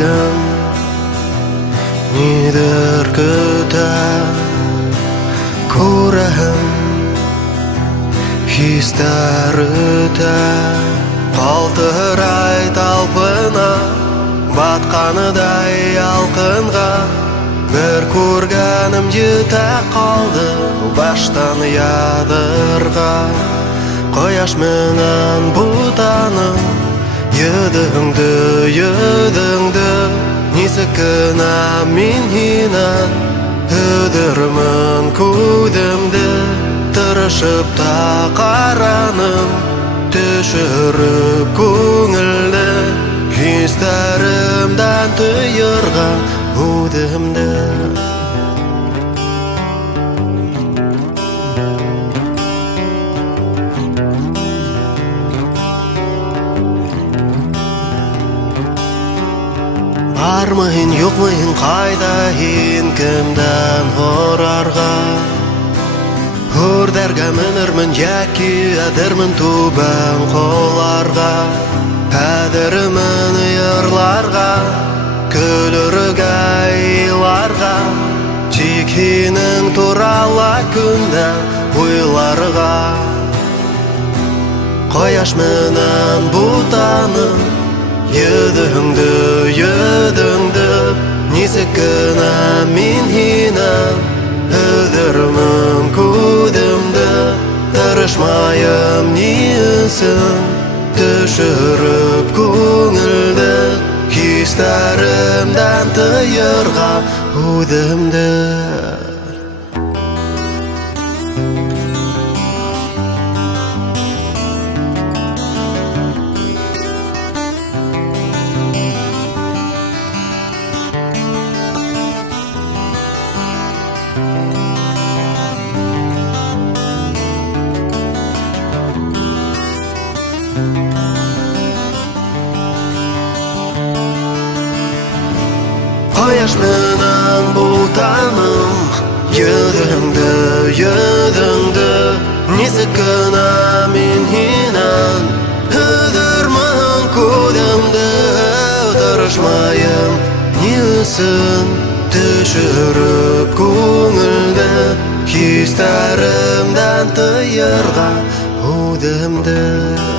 yüragim nidir küter Kurahım hisler öter Qaltıray talpına batqanıday yalqınğa Bir көргенім жете қалды Баштан ядырға Qoyaş менен бұтаным Yedіңді Нисікіна мен хинен Үдірмін көдімді Тырышып та қараным Түшіріп көңілді Хистәрімден түйірға Үдімді Barmıyın yok mıyın qaydahin kimden horarga Hörderge minirmin yaki edirmin tuben qolarga Edirmin yırlarga Külürge ilarga Çikinin turala günde uylarga Qoyaş menen butanım Yedіңді Нисікіна мен хинен Үдірмін көдімді Тырышмайым несін Түшіріп көңілді Хистәрімден тыйырға Үдімді Qoyaş menen butanım Yedіңді Нисікіна мен хинен Үдірмін көдімді Тырышмайым несін Түшіріп көңілді Хистәрімден тыйырға Үдімді